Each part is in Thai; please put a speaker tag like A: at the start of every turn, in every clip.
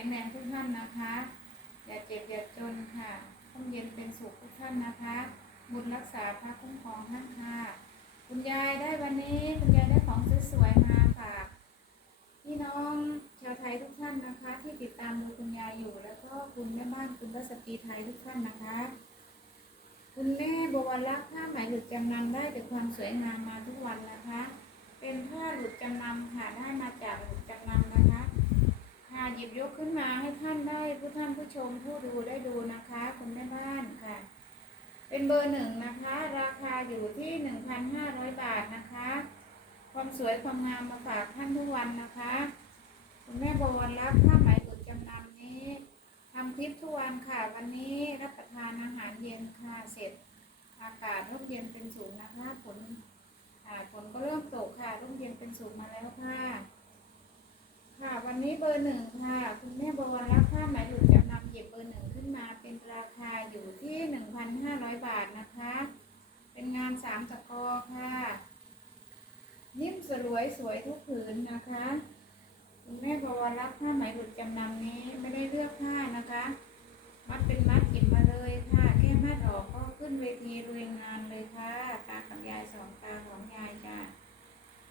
A: ข็งแรงทุกท่านนะคะ อย่าเจ็บอย่าจนค่ะต้องเย็นเป็นสุขทุกท่านนะคะบุญรักษาพระคุ้มครองท่านค่ะ คุณยายได้วันนี้ คุณยายได้ของสวยๆมาฝากพี่น้องชาวไทยทุกท่านนะคะ ที่ติดตามดูคุณยายอยู่ แล้วก็คุณแม่บ้านคุณรัศตีไทยทุกท่านนะคะ คุณแม่บวรรักษ์ผ้าไหมหลุดจำนำได้แต่ความสวยงามมาทุกวันนะคะ เป็นผ้าหลุดจำนำค่ะได้มาจากหลุดจำนำนะคะ ค่ะหยิบยกขึ้นมาให้ท่านได้ผู้ท่านผู้ชมผู้ดูได้ดูนะคะ คุณแม่บ้านค่ะ เป็นเบอร์หนึ่งนะคะ ราคาอยู่ที่หนึ่งพันห้าร้อยบาทนะคะ ความสวยความงามมาฝากท่านทุกวันนะคะ คุณแม่บวรรักษ์ผ้าไหมตุดจำนำนี้ทำคลิปทุกวันค่ะ วันนี้รับประทานอาหารเย็นค่ะเสร็จ อากาศร่มเย็นเป็นสูงนะคะฝนฝนก็เริ่มตกค่ะร่มเย็นเป็นสูงมาแล้วค่ะ ค่ะวันนี้เบอร์หนึ่งค่ะ คุณแม่บวรรักษ์ผ้าไหมหลุดจำนำหยิบเบอร์หนึ่งขึ้นมาเป็นราคาอยู่ที่หนึ่งพันห้าร้อยบาทนะคะ เป็นงานสามตะกอค่ะ นิ่มสลวยสวยทุกผืนนะคะ คุณแม่บวรรักษ์ผ้าไหมหลุดจำนำนี้ไม่ได้เลือกผ้านะคะ มัดเป็นมัดหยิบมาเลยค่ะ แค่มัดออกก็ขึ้นเวทีรุยงานเลยค่ะ ตากับยายสองตาของยายจ้ะ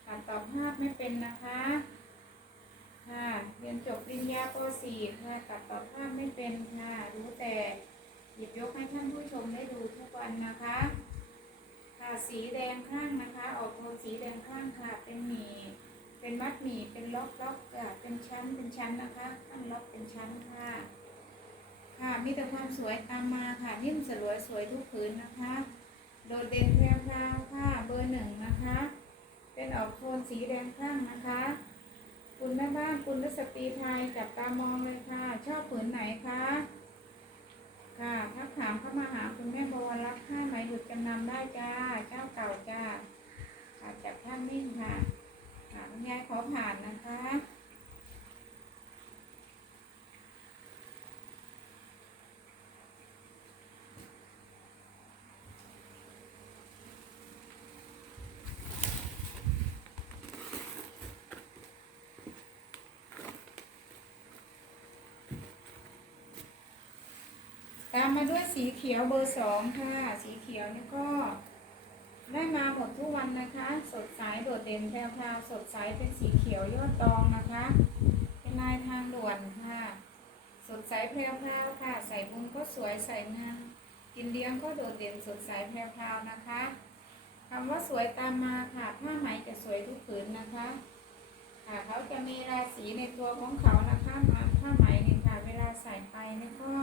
A: ตัดต่อภาพไม่เป็นนะคะ ค่ะเรียนจบปริญญาป .4 ค่ะตัดต่อภาพไม่เป็นค่ะรู้แต่หยิบยกให้ท่านผู้ชมได้ดูทุกวันนะคะ ค่ะสีแดงข้างนะคะ ออกโทนสีแดงข้างค่ะ เป็นหมีเป็นมัดหมีเป็นล็อกล็อกค่ะเป็นชั้นเป็นชั้นนะคะข้างล็อกเป็นชั้นค่ะ ค่ะมีแต่ความสวยตามมาค่ะนิ่มสลวยสวยทุกผืนนะคะ โดดเด่นแพรวๆค่ะเบอร์หนึ่งนะคะ เป็นออกโทนสีแดงข้างนะคะ คุณแม่บ้านคุณรัศตรีไทยจับตามองเลยค่ะ ชอบผืนไหนคะค่ะทักถามเข้ามาหาคุณแม่บวรรักค่าไหมหยุดจำนำได้จ้าเจ้าเก่าจ้าค่ะจับท่านนิ่งค่ะค่ะคุณยายขอผ่านนะคะามมาด้วยสีเขียวเบอร์สองค่ะ สีเขียวนี่ก็ ได้มาหมดทุกวันนะคะ สดใสโดดเด่นแพรวๆสดใสเป็นสีเขียวยอดตองนะคะ เป็นลายทางด่วนค่ะ สดใสแพรวค่ะ ใส่บุญก็สวยใส่งามกินเลี้ยงก็โดดเด่นสดใสแพรวนะคะคำว่าสวยตามมาค่ะผ้าไหมจะสวยทุกผืนนะคะ ค่ะเขาจะมีราศีในตัวของเขานะคะมาผ้าไหมเนี่ยค่ะ เวลาใส่ไปเนี่ยก็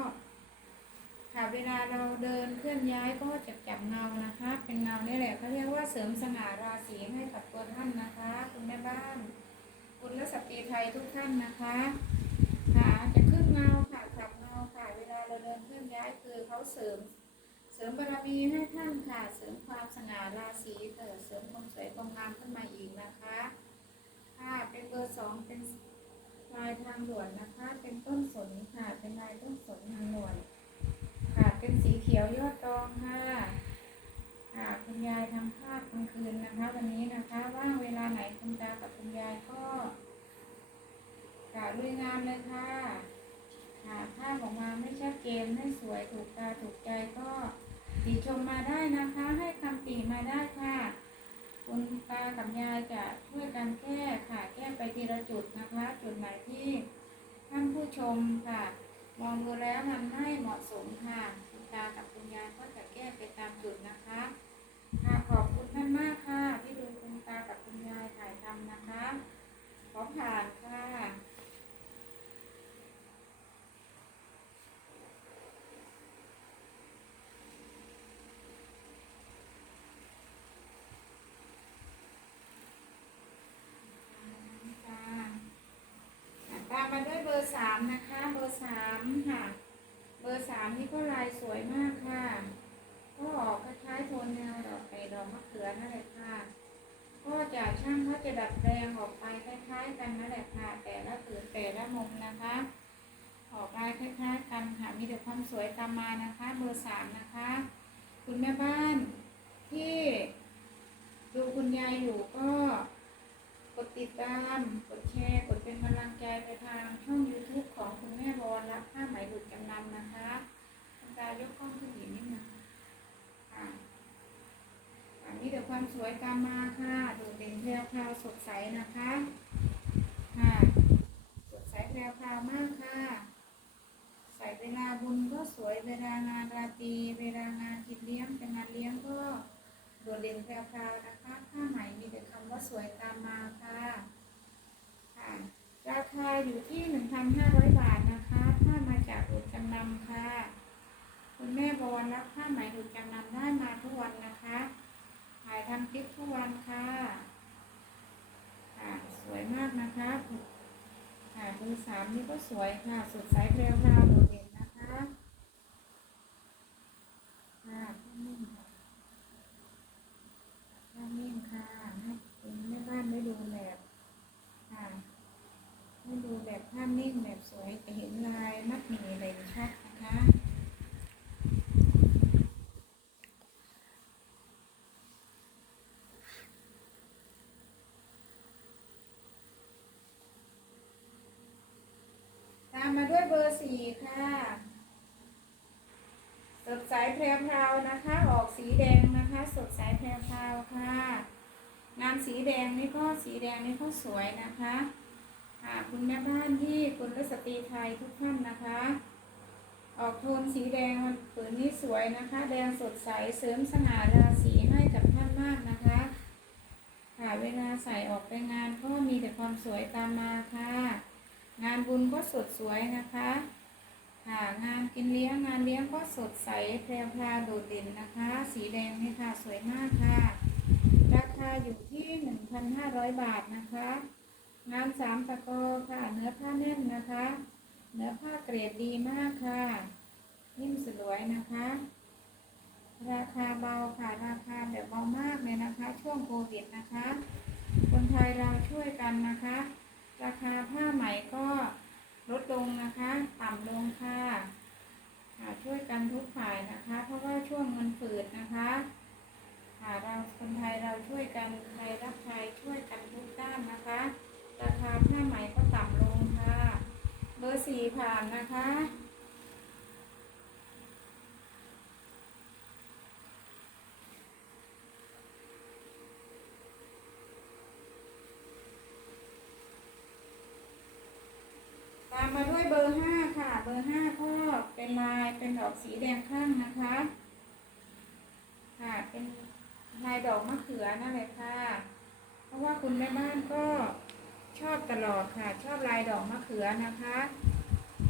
A: ค่ะเวลาเราเดินเคลื่อนย้ายก็จะจับเงานะคะ เป็นเงานี่แหละเขาเรียกว่าเสริมสง่าราศีให้กับตัวท่านนะคะ คุณแม่บ้าน คุณและสตรีไทยทุกท่านนะคะค่ะจะขึ้นเงาค่ะขับเงาค่ะ เวลาเราเดินเคลื่อนย้ายคือเขาเสริม เสริมบารมีให้ท่านค่ะ เสริมความสง่าราศีเกิดเสริมความสวยความงามขึ้นมาอีกนะคะค่ะเป็นเบอร์สองเป็นลายทางด่วนนะคะ เป็นต้นสนค่ะ เป็นลายต้นสนทางด่วน ขียวยอดตองค่ะค่ะคุณยายทำภาพกลางคืนนะคะ วันนี้นะคะว่างเวลาไหนคุณตากับคุณยายก็กล่าวลุยงานเลยค่ะค่ะภาพออกมาไม่ชัดเจนไม่สวยถูกตาถูกใจก็ติชมมาได้นะคะ ให้คำติมาได้ค่ะ คุณตากับยายจะช่วยกันแก้ค่ะแก้ไปทีละจุดนะคะ จุดไหนที่ท่านผู้ชมค่ะ มองดูแล้วมันไม่เหมาะสมค่ะากับคุณยายก็จะแก้ไปตามจุดนะคะค่ะขอบคุณท่านมากค่ะ ที่ดูคุณตากับคุณยายถ่ายทำนะคะขอผ่านค่ะตามมาด้วยเบอร์สามนะคะ เบอร์สามค่ะ บอร์สามนี่ก็ลายสวยมากค่ะ ก็ออกคล้ายๆโทนแนวดอกไก่ดอกมะเขือนั่นแหละค่ะ ก็จะช่างเขาจะดัดแปลงออกไปคล้ายๆกันนั่นแหละค่ะ แต่ละผืนแต่ละมุมนะคะ อออกลายคล้ายๆกันค่ะ มีแต่ความสวยตามมานะคะ เบอร์สามนะคะ คุณแม่บ้านที่ดูคุณยายอยู่ก็ กดติดตาม กดแชร์ กดเป็นกำลังใจไปทางช่อง YouTube ของคุณแม่บอลรับผ้าไหมหลุดจำนำนะคะคุณตายกกล้องขึ้นอีกนิดนึงค่ะอันนี้เดี๋ยวความสวยตามมาค่ะโดดเด่นแพรวพราวสดใสนะคะ ค่ะ สดใสแพรวพราวมากค่ะ ใส่เวลาบุญก็สวยเวลางานราตรีเวลางานกินเลี้ยงเป็นงานเลี้ยงก็ โดดเด่นแพรวๆนะคะผ้าไหมมีแต่คำว่าสวยตามมาค่ะค่ะ ราคาอยู่ที่ 1,500 บาทนะคะถ้ามาจากหลุดจำนำค่ะ คุณแม่บอลรับผ้าไหมหลุดจำนำได้มาทุกวันนะคะถ่ายทำคลิปทุกวันค่ะค่ะ สวยมากนะคะค่ะเบอร์สามนี่ก็สวยค่ะสดใสแพรวๆโดดเด่นนะคะผ้านิ่มค่ะผ้านิ่มค่ะ ให้คุณแม่บ้านได้ดูแบบค่ะให้ดูแบบผ้านิ่มแบบสวยจะเห็นลายมัดหมี่อะไรชัดนะคะ ตา มาด้วยเบอร์สี่ค่ะสดใสแพรวๆนะคะ ออกสีแดงนะคะ สดใสแพรวๆค่ะ งานสีแดงนี่ก็สีแดงนี่ก็สวยนะคะค่ะคุณแม่บ้านที่คุณรัสตรีไทยทุกท่านนะคะ ออกโทนสีแดงมันผืนนี้สวยนะคะ แดงสดใสเสริมสง่าราศีให้กับท่านมากนะคะค่ะเวลาใส่ออกไปงานก็มีแต่ความสวยตามมาค่ะานบุญก็สดสวยนะคะค่ะงานกินเลี้ยงงานเลี้ยงก็สดใสแพรวพาโดดเด่นนะคะ สีแดงนี่ค่ะสวยมากค่ะ ราคาอยู่ที่ 1,500 บาทนะคะ งานสามตะกอค่ะ เนื้อผ้าแน่นนะคะ เนื้อผ้าเกรดดีมากค่ะ นิ่มสลวยนะคะ ราคาเบาค่ะ ราคาแบบเบามากเลยนะคะ ช่วงโควิดนะคะ คนไทยเราช่วยกันนะคะ ราคาผ้าไหมก็ลดลงนะคะ ต่ำลงค่ะช่วยกันทุกฝ่ายนะคะ เพราะว่าช่วงมันฝืดนะคะค่ะเราคนไทยเราช่วยกันใครรักใครช่วยกันทุกด้านนะคะ ราคาผ้าไหมก็ต่ำลงค่ะ เบอร์สี่ผ่านนะคะ ตามมาด้วย เบอร์ห้าค่ะ เบอร์ห้าก็เป็นลายเป็นดอกสีแดงข้างนะคะ ค่ะ เป็นลายดอกมะเขือนั่นแหละค่ะ เพราะว่าคุณแม่บ้านก็ชอบตลอดค่ะ ชอบลายดอกมะเขือนะคะ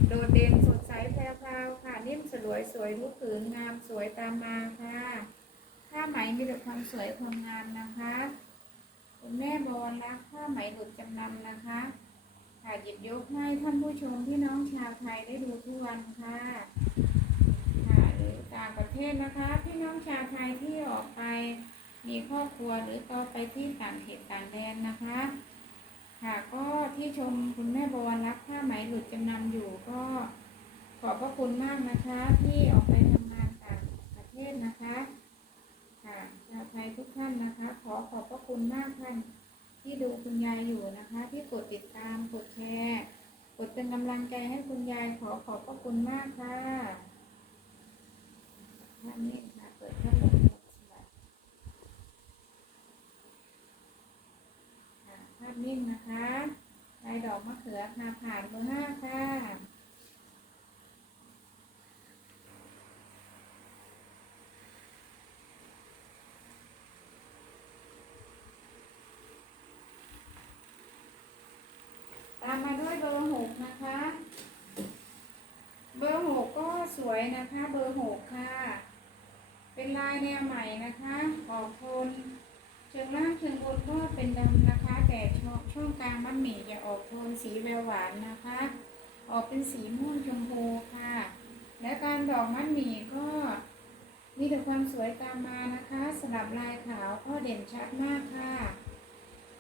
A: โดดเด่นสดใสแพรวค่ะ นิ่มสลวยสวยทุกผืนงามสวยตามมาค่ะผ้าไหมมีแต่ความสวยความงามนะคะ คุณแม่บอลรักผ้าไหมหลุดจำนำนะคะ ค่ะหยิบยกให้ท่านผู้ชมพี่น้องชาวไทยได้ดูทุกวันค่ะค่ะหรือต่างประเทศนะคะ พี่น้องชาวไทยที่ออกไปมีครอบครัวหรือก็ไปที่ต่างเขตต่างแดนนะคะ ค่ะก็ที่ชมคุณแม่บวรรักผ้าไหมหลุดจำนำอยู่ก็ขอบพระคุณมากนะคะที่ออกไปทำงานต่างประเทศนะคะ ค่ะชาวไทยทุกท่านนะคะ ขอขอบพระคุณมากท่าน ที่ดูคุณยายอยู่นะคะ ที่กดติดตามกดแชร์กดเป็นกำลังใจให้คุณยายขอขอบพระคุณมากค่ะท่านนี้ค่ะเปิดพัดลมสบายค่ะภาพนิ่งนะคะลายดอกมะเขือค่ะผ่านเบอร์ห้าค่ะ ตามมาด้วยเบอร์หกนะคะ เบอร์หกก็สวยนะคะ เบอร์หกค่ะ เป็นลาย แนวใหม่นะคะออกโทนเชิงล่างเชิงบนก็เป็นดำนะคะ แต่ช่องกลางมันหมี่จะออกโทนสีแววหวานนะคะ ออกเป็นสีม่วงชมพูค่ะ และการดอกมันหมี่ก็มีแต่ความสวยตามมานะคะสลับลายขาวก็เด่นชัดมากค่ะ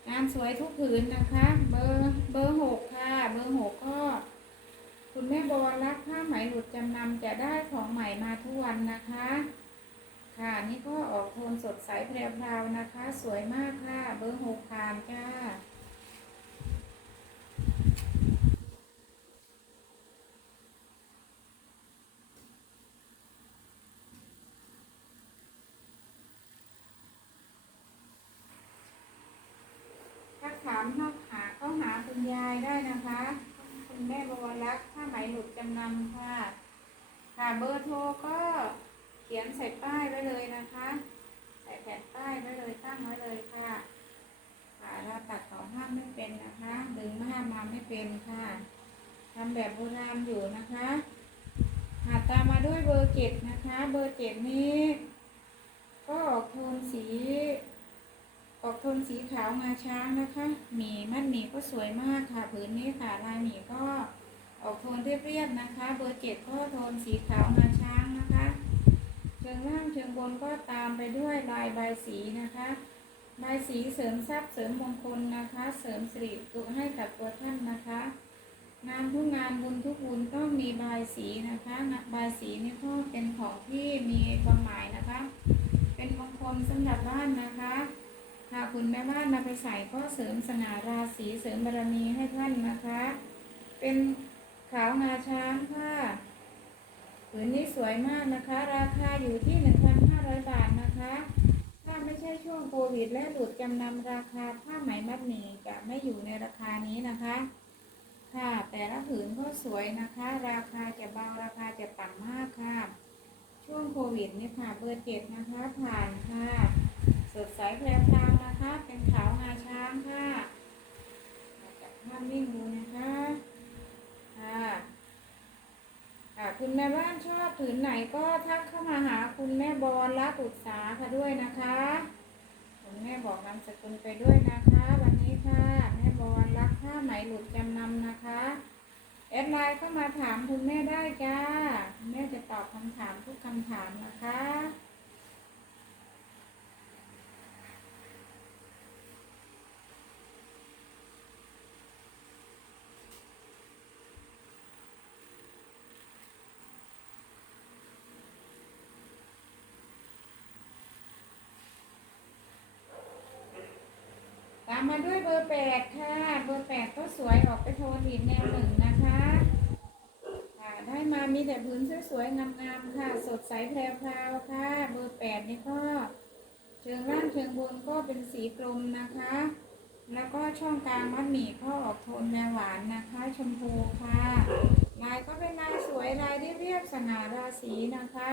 A: งานสวยทุกผืนนะคะ เบอร์เบอร์หกค่ะ เบอร์หกก็คุณแม่บวรรักผ้าไหมหลุดจำนำจะได้ของใหม่มาทุกวันนะคะ ค่ะ นี่ก็ออกโทนสดใสแพรวๆนะคะ สวยมากค่ะ เบอร์หกผ่านจ้าถ้าถามหาหาก็หาคุณยายได้นะคะ คุณแม่บวรรักผ้าไหมหลุดจำนำค่ะ ค่ะเบอร์โทรก็เขียนใส่ป้าย นะคะใส่แผ่นป้ายไว้เลยตั้งไว้เลยค่ะค่ะเราตัดต่อห้ามไม่เป็นนะคะ ดึงห้ามมาไม่เป็นค่ะทำแบบโบราณอยู่นะคะหาตามมาด้วยเบอร์เจ็ดนะคะ เบอร์เจ็ดนี้ ก็ออกโทนสี ออกโทนสีขาวงาช้างนะคะหมีมัดหมีก็สวยมากค่ะผืนนี้ค่ะลายหมีก็ออกโทนเรียบๆนะคะ เบอร์เจ็ดก็โทนสีขาวงาช้าง ชิงล่างเชิงบนก็ตามไปด้วยลายใบสีนะคะใบายสีเสริมทรัพย์เสริมมงคลนะคะ เสริมสิริตุให้กับตัวท่านนะคะ งานทุกงานบุญทุกบุญต้องมีใบายสีนะคะงานใบายสีนี่ก็เป็นของที่มีความหมายนะคะ เป็นมงคลสำหรับบ้านนะคะถ้าคุณแม่บ้านนำไปใส่ก็เสริมสง่าราศีเสริมบารมีให้ท่านนะคะ เป็นขาวงาช้างค่ะ ผืนนี้สวยมากนะคะ ราคาอยู่ที่ 1,500 บาทนะคะ ถ้าไม่ใช่ช่วงโควิด และหลุดจำนำราคาผ้าไหมมัดหมี่จะไม่อยู่ในราคานี้นะคะ ค่ะแต่ละผืนก็สวยนะคะ ราคาจะเบาราคาจะต่ำมากค่ะ ช่วงโควิดนี่ค่ะเบอร์เจ็ดนะคะผ่านค่ะ สดใสแพรวๆนะคะ เป็นขาวงาช้างค่ะจับภาพนิ่งดูนะคะ ค่ะ คุณแม่บ้านชอบผืนไหนก็ทักเข้ามาหาคุณแม่บอลรักอุตสาค่ะด้วยนะคะคุณแม่บอกนามสกุลไปด้วยนะคะ วันนี้ค่ะแม่บอลรักผ้าไหมหลุดจำนำนะคะแอดไลน์เข้ามาถามคุณแม่ได้จ้าคุณแม่จะตอบคำถามทุกคำถามนะคะ มาด้วยเบอร์แปดค่ะ เบอร์แปดก็สวยออกไปโทนอีกแนวหนึ่งนะคะค่ะได้มามีแต่พื้นสวยๆงามๆค่ะ สดใสแพรวๆค่ะ เบอร์แปดนี่ก็เชิงล่างเชิงบนก็เป็นสีกลมนะคะ แล้วก็ช่องกลางมัดหมี่ก็ออกโทนแนวหวานนะคะ ชมพูค่ะลายก็เป็นลายสวยลายเรียบๆสง่าราศีนะคะ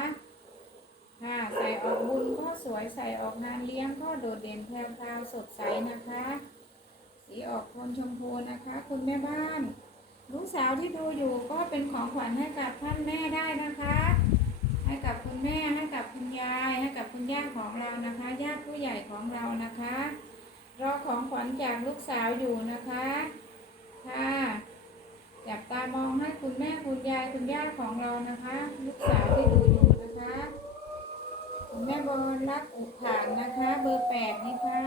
A: ค่ะใส่ออกบุญก็สวยใส่ออกงานเลี้ยงก็โดดเด่นแพรวๆสดใสนะคะ สีออกโทนชมพูนะคะ คุณแม่บ้านลูกสาวที่ดูอยู่ก็เป็นของขวัญให้กับท่านแม่ได้นะคะ ให้กับคุณแม่ให้กับคุณยาย ให้กับคุณย่าของเรานะคะญาติผู้ใหญ่ของเรานะคะรอของขวัญจากลูกสาวอยู่นะคะค่ะจับตามองให้คุณแม่คุณยายคุณย่าของเรานะคะ ลูกสาวที่ดูอยู่นะคะ คุณแม่บอลรักอุผ่านนะคะ เบอร์แปดนี่ค่ะ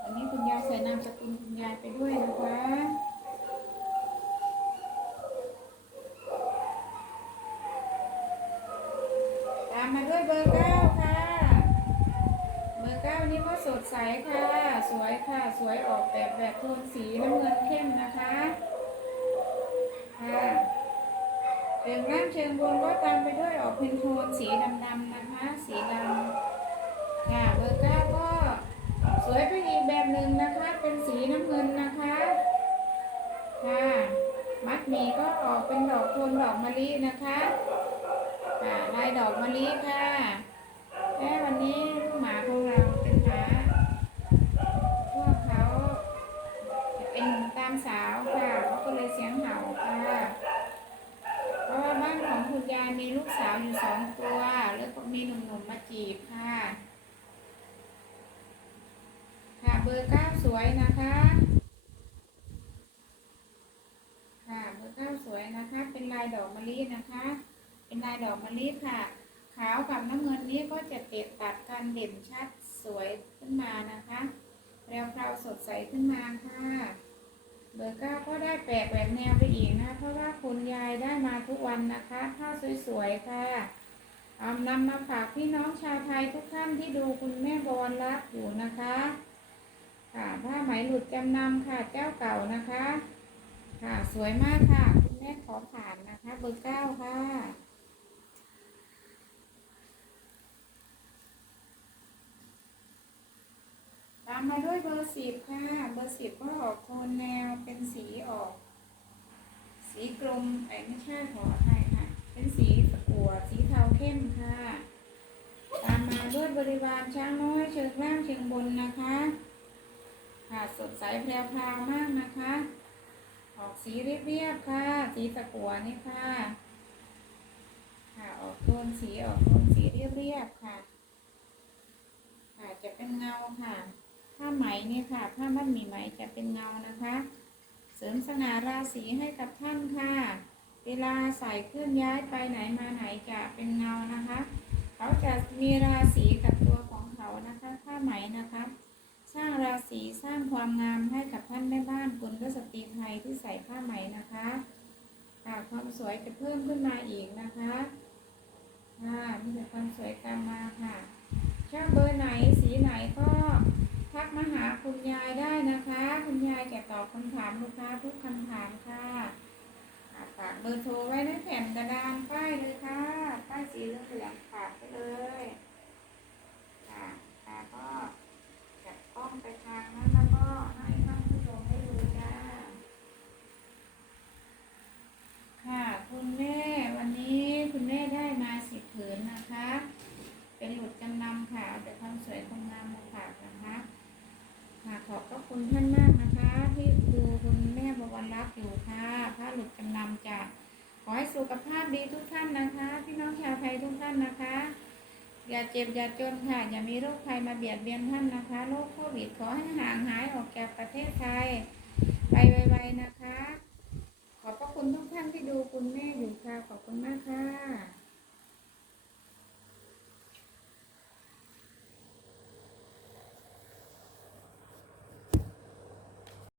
A: วันนี้คุณยายใส่นามสกุลคุณยายไปด้วยนะคะตามมาด้วยเบอร์เก้าค่ะ เบอร์เก้านี่ก็สดใสค่ะ สวยค่ะ สวยออกแบบแบบโทนสีน้ำเงินเข้มนะคะค่ะ เชิงล่างเชิงบนก็ตามไปด้วยออกเป็นโทนสีดำๆนะคะ สีดำค่ะเบอร์เก้าก็สวยไปอีกแบบหนึ่งนะคะ เป็นสีน้ำเงินนะคะค่ะมัดหมีก็ออกเป็นดอกโทนดอกมะลินะคะค่ะลายดอกมะลิค่ะแค่วันนี้ลูกหมาของเราเป็นหมาพวกเขาเป็นตามสาวค่ะเขาก็เลยเสียงเห่าค่ะ เพราะว่าบ้าน ของคุณยายมีลูกสาวอยู่สองตัว แล้วก็มีหนุ่มๆมาจีบค่ะ ค่ะเบอร์เก้าสวยนะคะ ค่ะเบอร์เก้าสวยนะคะ เป็นลายดอกมะลินะคะ เป็นลายดอกมะลิค่ะ ขาวกับน้ำเงินนี้ก็จะเต็ดตัดกันเด่นชัดสวยขึ้นมานะคะแววพราวสดใสขึ้นมาค่ะ เบอร์เก้าก็ได้แปลกแหวกแนวไปอีกนะ เพราะว่าคุณยายได้มาทุกวันนะคะผ้าสวยๆค่ะเอานำมาฝากพี่น้องชาวไทยทุกท่านที่ดูคุณแม่บอลรักอยู่นะคะ ค่ะผ้าไหมหลุดจำนำค่ะเจ้าเก่านะคะ ค่ะสวยมากค่ะ คุณแม่ขอผ่านนะคะ เบอร์เก้าค่ะ ตามมา ด้วยเบอร์สิบค่ะ เบอร์สิบก็ออกโทนแนวเป็นสีออก สีกลมไอ้ไม่ใช่ขออภัยค่ะ เป็นสีตะกั่วสีเทาเข้มค่ะ ตามมาด้วยบริวารช้างน้อยเชิงล่างเชิงบนนะคะ ค่ะสดใสแพรวพราวมากนะคะ ออกสีเรียบๆค่ะ สีตะกั่วนี่ค่ะ ค่ะออกโทนสีออกโทนสีเรียบๆค่ะ ค่ะจะเป็นเงาค่ะ ผ้าไหมนี่ค่ะ ผ้ามัดหมี่ไหมจะเป็นเงานะคะ เสริมสง่าราศีให้กับท่านค่ะ เวลาใส่เคลื่อนย้ายไปไหนมาไหนจะเป็นเงานะคะ เขาจะมีราศีกับตัวของเขานะคะ ผ้าไหมนะคะ สร้างราศีสร้างความงามให้กับท่านแม่บ้านคุณและสตรีไทยที่ใส่ผ้าไหมนะคะค่ะความสวยจะเพิ่มขึ้นมาอีกนะคะค่ะมีแต่ความสวยตามมาค่ะ ชอบเบอร์ไหนสีไหนก็ทักมาหาคุณยายได้นะคะ คุณยายจะต อบคำถามลูกค้าทุกคำถามค่ะฝากเบอร์โทรไว้ในแผ่นกระดานป้ายเลยค่ะ ป้ายสีเหลืองๆฝากไปเลยค่ะค่ะก็จัดกล้องไปทางนั้นแล้วก็ให้ท่านผู้ชมได้ดูจ้าค่ะคุณแม่วันนี้คุณแม่ได้มาสิบผืนนะคะ เป็นหลุดจำนำค่ะแต่ความสวยความงามมาฝากนะคะค่ะขอบพระคุณท่านมากนะคะ ที่ดูคุณแม่บวรรักษ์ อยู่ค่ะผ้าหลุดจำนำจากขอให้สุขภาพดีทุกท่านนะคะ พี่น้องชาวไทยทุกท่านนะคะ อย่าเจ็บอย่าจนค่ะ อย่ามีโรคภัยมาเบียดเบียนท่านนะคะ โรคโควิดขอให้ห่างหายออกจากประเทศไทย ไปไวๆนะคะ ขอบพระคุณทุกท่านที่ดูคุณแม่อยู่ค่ะ ขอบคุณมากค่ะ